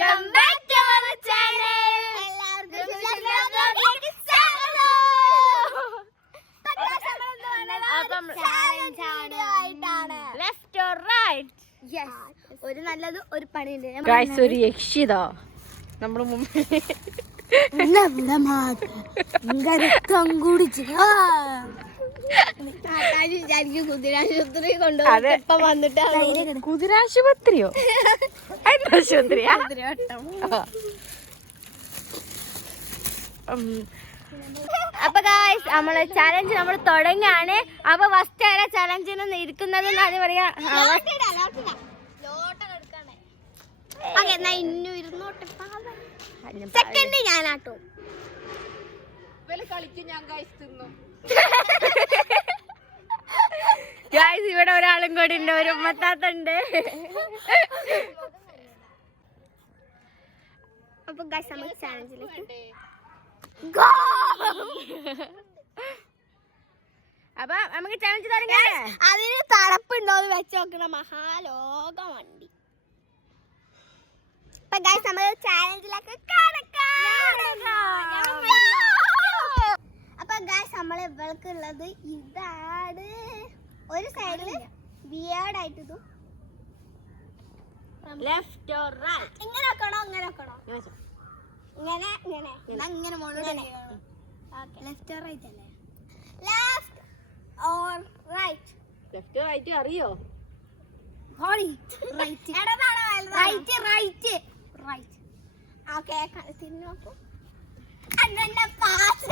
Welcome back to our channel. Left or right? ഒരു നല്ലത് ഒരു പണിയുണ്ട്. ഗൈസ്, ഒരു യക്ഷിതാ നമ്മുടെ മുമ്പിൽ രക്തം കുടിച്ച് കുതിരാശുപത്രി കൊണ്ടുപോയി വന്നിട്ട് കുതിരാശുപത്രിയോ? ആശുപത്രിയാ? അപ്പൊ ഗായ്സ്, നമ്മളെ ചലഞ്ച് നമ്മൾ തുടങ്ങാണ്. അപ്പൊ ഫസ്റ്റ് ആരാ ചലഞ്ചിന് ഇരിക്കുന്നത് പറയാ? സെക്കൻഡ് ഞാനാട്ടോ. ഗായ്സ്, ഇവിടെ ഒരാളും കൂടി ഉണ്ട്, ഒരു ഉമ്മത്താത്തുണ്ട്. അപ്പൊ ഗായ്സ്, നമുക്ക് ചാലഞ്ചിലേക്ക് അപ്പൊ നമുക്ക് ചലഞ്ച് തുടങ്ങാം. അതിന് തടപ്പുണ്ടോന്ന് വെച്ച് നോക്കണ മഹാലോക വണ്ടി. അപ്പൊ ഗായ്സ്, നമ്മൾ ചാലഞ്ചിലേക്ക് അപ്പൊ ഗായ്സ്, നമ്മളെ ഇവൾക്കുള്ളത് ഇതാണ്. ഒരു സൈഡില് വിയേർഡ് ആയിട്ട് ഇതും ലെഫ്റ്റ് ഓർ റൈറ്റ്? ഇങ്ങനെ വെക്കണോ ഇങ്ങനെ വെക്കണോ? ഇങ്ങനെ ഇങ്ങനെ ഇങ്ങനെ മോളോട് ലെഫ്റ്റ് ഓർ റൈറ്റ് അല്ലേ? Left or right? Left right അറിയോ? Right right right right. Okay, തിരിഞ്ഞു നോക്കൂ. അന്നെ പാസ്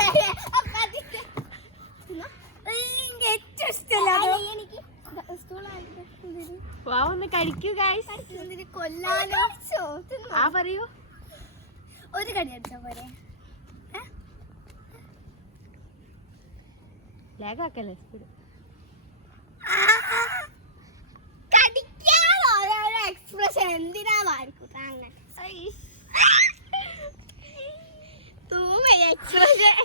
ഒന്ന് കഴിക്കൂ ഗൈസ്. കൊല്ലാനോ? ആ പറയൂ. ഒരു കടി അടിച്ചാ പോരെ? ലാഗാക്കല്ലേ സ്പീഡ്. കടിക്കാനോ എക്സ്പ്രഷൻ എന്തിനാ വാരിക്കൂട്ട അങ്ങനെ എക്സ്പ്രഷൻ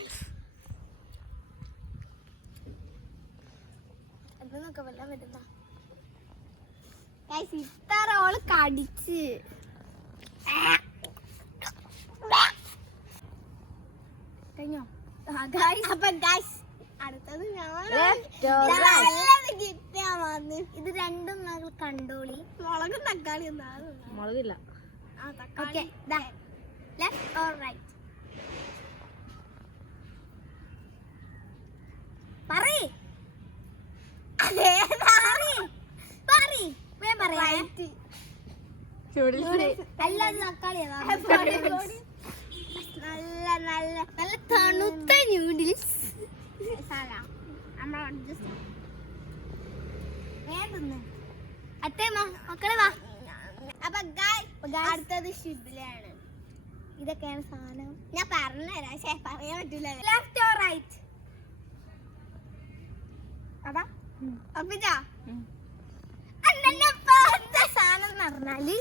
എന്നൊക്കെ വല്ലതും വരുന്ന ഇത്ര ഓള് കടിച്ച് കഴിഞ്ഞോ? അപ്പൊ ഗൈസ്, അടുത്തത് നല്ലത് കിട്ടിയാ വന്ന്. ഇത് രണ്ടും നമ്മൾ കണ്ടോളി. മുളകും തക്കാളി മുളകില്ല. Left or right? പറയ്. നല്ല നല്ല നല്ല തണുത്ത ന്യൂഡിൽസ്. മക്കളെ വാ. അപ്പൊ അടുത്തത് ഷിബിലാണ്. ഇതൊക്കെയാണ് സാധനം. ഞാൻ പറഞ്ഞുതരാം, പക്ഷേ പറയാൻ പറ്റില്ല. Left or right? അതാ അപ്പിച്ചാ സാധനം എന്ന് പറഞ്ഞാല്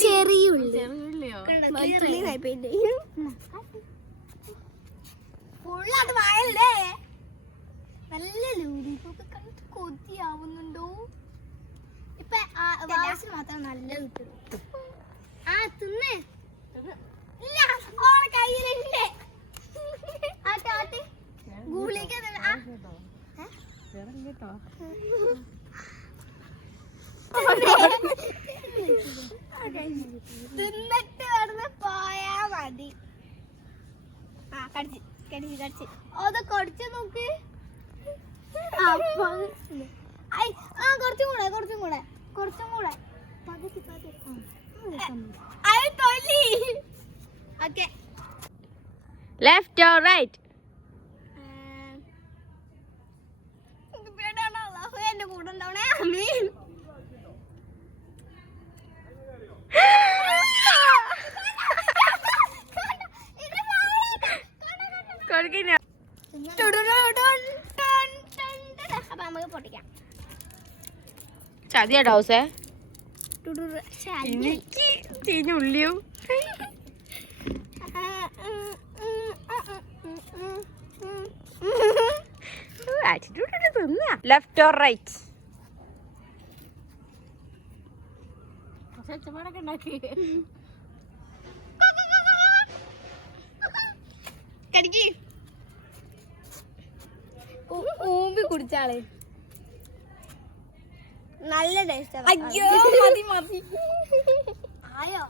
ചെറിയുള്ളി. ഫുള്ളത് വായല്ലേ? നല്ല ലൂരിപ്പൊക്കെ കണ്ടിട്ട് കൊതിയാവുന്നുണ്ടോ? ഇപ്പൊ വാശി മാത്രം നല്ല കിട്ടും. തിന്നേ. ഇല്ല, ഓളെ കയ്യിലുണ്ട്. ഗുളിക തിന്നിട്ട് കിടന്ന് പോയാ മതി. കടിച്ച് കടിച്ച് കടിച്ച് അത് കടിച്ചു നോക്ക്. കുറച്ചും കൂടെ കുറച്ചും കൂടെ കുറച്ചും കൂടെ പകുതി പകുതി. അത് തൊലി. Okay, left or right? എന്റെ കൂടെ ഉണ്ടാവണേ അമ്മീൻ. അപ്പൊ നമുക്ക് പൊട്ടിക്കാം. ചതിയാ ഹൗസേ? ഉള്ളിയും ലെഫ്റ്റ് ഓർ റൈറ്റ്? കടിക്ക് ഊമ്പി കുടിച്ചാളെ. നല്ല ടേസ്റ്റ്. അയ്യോ മതി മതി. ആയോ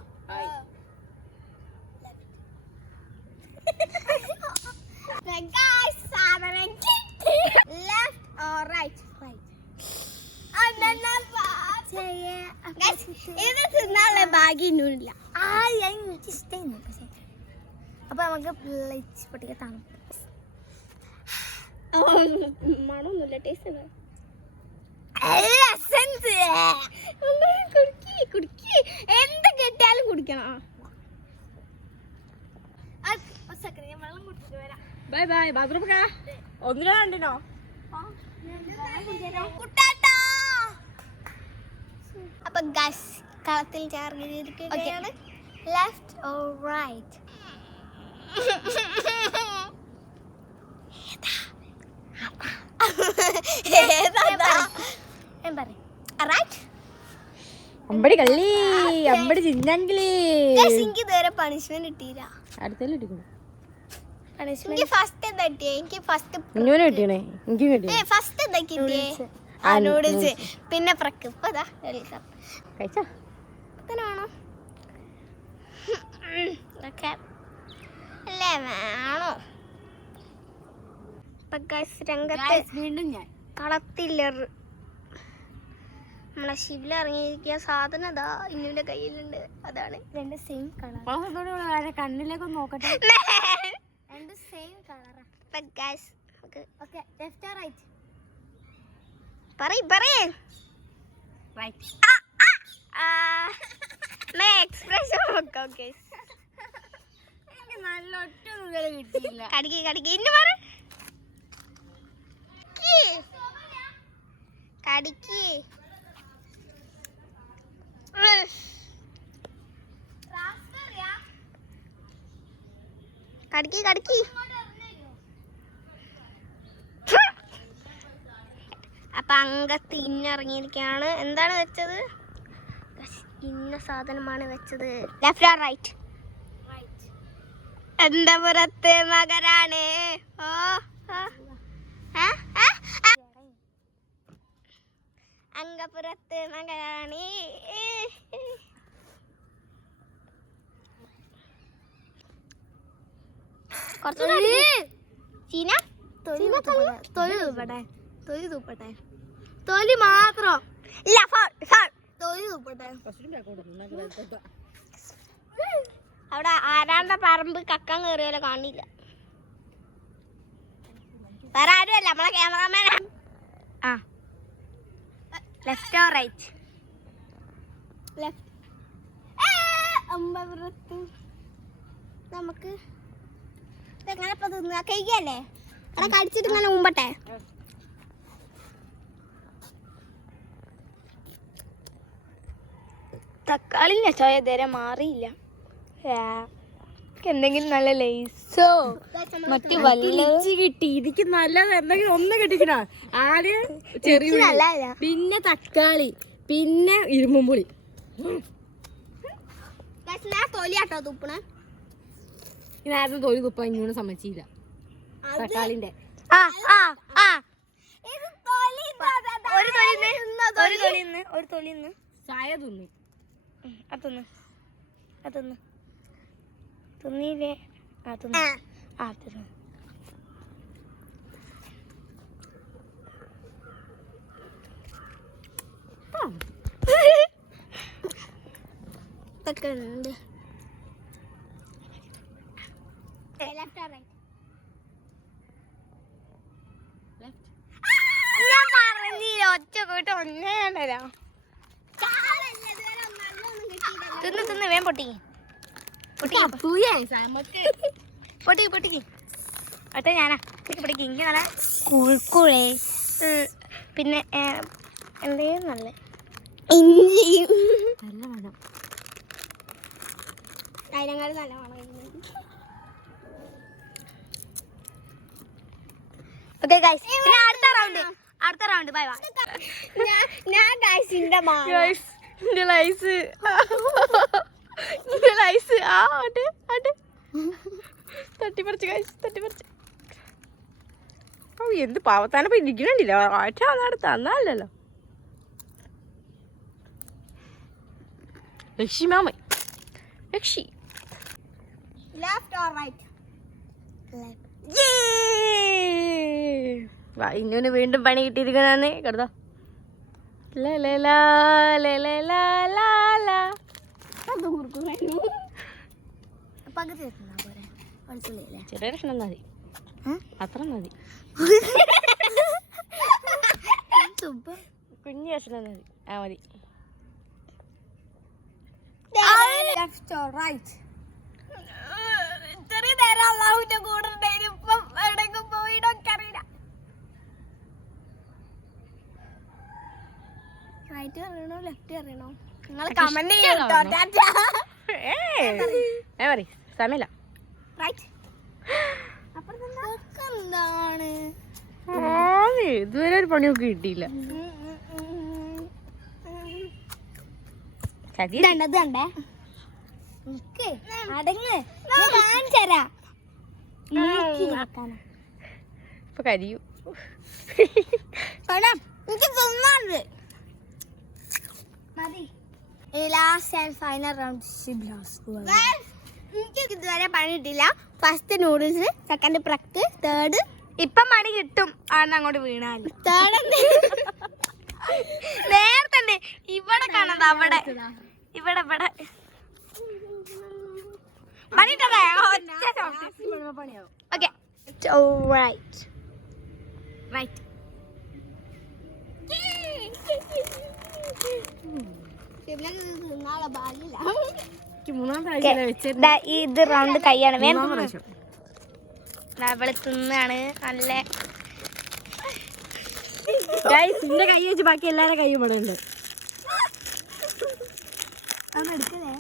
ലെഫ്റ്റ് ഓർ റൈറ്റ്? ഇത് തിന്നാനുള്ള ഭാഗ്യൊന്നുമില്ല. എനിക്ക് ഇഷ്ടമായിരുന്നു. പക്ഷേ അപ്പൊ നമുക്ക് പൊട്ടിക്ക തണുപ്പ്. മണമൊന്നുമില്ല, ടേസ്റ്റ് എന്ത് കിട്ടിയാലും കുടിക്കണം. വെള്ളം കുടിച്ചിട്ട് വരാം. Bye bye. ബാത്റൂം ഒന്നിനോ രണ്ടിനോ? അപ്പൊ ഗസ് കളത്തിൽ ചേർന്നിരിക്കുകയാണ്. Left or right? അമ്പടി കള്ളി അമ്പടി ചിന്നങ്കിളി. എനിക്ക് ഇതുവരെ പണിഷ്മെന്റ് കിട്ടിയില്ല. എനിക്ക് ഫസ്റ്റ് എന്താ കിട്ടിയേ? എനിക്ക് ഫസ്റ്റ് ഫസ്റ്റ് എന്താ കിട്ടിയേ? നൂഡിൽസ്, പിന്നെ പ്രക്ക്. ഇപ്പൊ വേണോ? അല്ലേ വേണോ? രംഗത്ത് വീണ്ടും ഞാൻ കളത്തില്ല. നമ്മളെ ശിവില ഇറങ്ങിയിരിക്കുക സാധനം അതാ ഇന്നുവിന്റെ കയ്യിലുണ്ട്. അതാണ് രണ്ട് സെയിം കളർ. കണ്ണിലേക്ക് നോക്കട്ടെ. രണ്ട് സെയിം കളറാ. Left right? എക്സ്പ്രഷൻ നോക്കാം. നല്ല ഒറ്റ കിട്ടിയില്ല. കടിക്ക് ഇന്ന് പറ. കടിക്ക് കടിക്ക് കടിക്ക്. അപ്പൊ അങ്കത്ത് ഇന്നിറങ്ങിയിരിക്കുകയാണ്. എന്താണ് വെച്ചത്? ഇന്ന സാധനമാണ് വെച്ചത്. Left or right? എന്താ പുറത്ത് മകരാണ്. അങ്കപ്പുറത്ത് മകരാണ്. ചീന തൊലി തൂപ്പട്ടെ. തൊലി മാത്രം ഇല്ല. തൊലി തൂപ്പട്ടെ. അവിടെ ആരാണ്ട പറമ്പ് കക്കാൻ കയറിയാലോ കാണില്ല. വേറെ ആരുമല്ല, നമ്മളെ cameraman. Left or right? Left. അമ്പപുരത്ത് നമുക്ക് ഇതെങ്ങനെ ഇപ്പൊ തിന്നുക? കഴിക്കല്ലേ? അവിടെ കടിച്ചിട്ട് ഇങ്ങനെ മുമ്പട്ടെ. തക്കാളിന്റെ ചോയ ഇതുവരെ മാറിയില്ല. എന്തെങ്കിലും നല്ല ലേസോ മറ്റു വല്ല കിട്ടി. ഇതിക്ക് നല്ലത് എന്തെങ്കിലും ഒന്ന് കിട്ടിക്കണ. ആദ്യം ചെറിയ, പിന്നെ തക്കാളി, പിന്നെ ഇരുമ്പുളി. തൊലിയാട്ടോ തുപ്പണ. നേരത്തെ തൊലി തുപ്പ ഇങ്ങോട്ട് സമ്മതിച്ചില്ല. തക്കാളിന്റെ ഒരു തൊലിന്ന് ചായ തിന്നു. അതൊന്ന് തിന്നില്ലേ? തിന്നു. ഇതൊക്കെ ഉണ്ട്. Left or right? ഞാൻ പറഞ്ഞില്ല ഒറ്റ പോയിട്ട് ഒന്നേ കണ്ടല്ലോ. തിന്ന് വേം പൊട്ടി ഒറ്റ ഞാനാ പൊട്ടിക്ക്. ഇങ്ങനെ നല്ല കുഴക്കുഴേ. പിന്നെ എന്തെങ്കിലും നല്ല ഇഞ്ചിയും നല്ല മണം. അതിനേക്കാൾ നല്ല മണം. ഓക്കേ ഗൈസ്, ഇനി അടുത്ത റൗണ്ട് ബൈ ബൈ. ഞാൻ ഗൈസിന്റെ മാങ്ങ. ഗൈസ് ഇന്റെ ലൈസ്. തട്ടിപ്പറിച്ച് guys, തട്ടിപ്പറിച്ച്. ഓ എന്ത് പാവത്താനപ്പം ഇരിക്കണില്ല, ഒറ്റ വന്നാട് തന്നല്ലോ. രക്ഷി മാമ രക്ഷി. Left or right? ഇന്നു വീണ്ടും പണി കിട്ടിയിരിക്കുന്നേ കേട്ടോ. ചെറിയ കഷ്ണം മതി, അത്ര മതി. കുഞ്ഞു കഷ്ണം മതി. ആ മതി. Left or right? ചെറിയ നേരം അള്ളാഹുവിന്റെ കൂടെ ഉണ്ടായിരുന്നു. ഇപ്പം എവിടെയെങ്കിലും പോയിടൊക്കെ അറിയില്ല. റൈറ്റ് അറിയണോ ലെഫ്റ്റ് അറിയണോ? നിങ്ങൾ കമന്റ് ചെയ്യട്ടോ. സമയമില്ല. റൈറ്റ്. എന്താണ് ഇതുവരെ ഒരു പണിയൊക്കെ കിട്ടിയില്ല. ഇതണ്ടേ അടങ്ങ്, കാണിച്ചരാ. ഇപ്പൊ കരിയൂ. എനിക്ക് തിന്നാണ്ട് മതി. Last and final round. എനിക്ക് ഇതുവരെ പണി കിട്ടില്ല. ഫസ്റ്റ് നൂഡിൽസ്, സെക്കൻഡ് പ്രക്ക്, തേർഡ് ഇപ്പൊ മണി കിട്ടും. അങ്ങോട്ട് വീണാല് തേർഡ് നേരത്തെ ഇവിടെ കാണാം. അവിടെ ഇവിടെ ഇവിടെ ഓക്കെ റൈറ്റ് റൈറ്റ്. ഇത് റൗണ്ട് കൈയാണ്. അവള് തിന്നാണ് നല്ല എന്റെ കൈ വെച്ച് ബാക്കി എല്ലാവരുടെ കൈയും ഇവിടെ ഉണ്ട്. എടുക്കലേ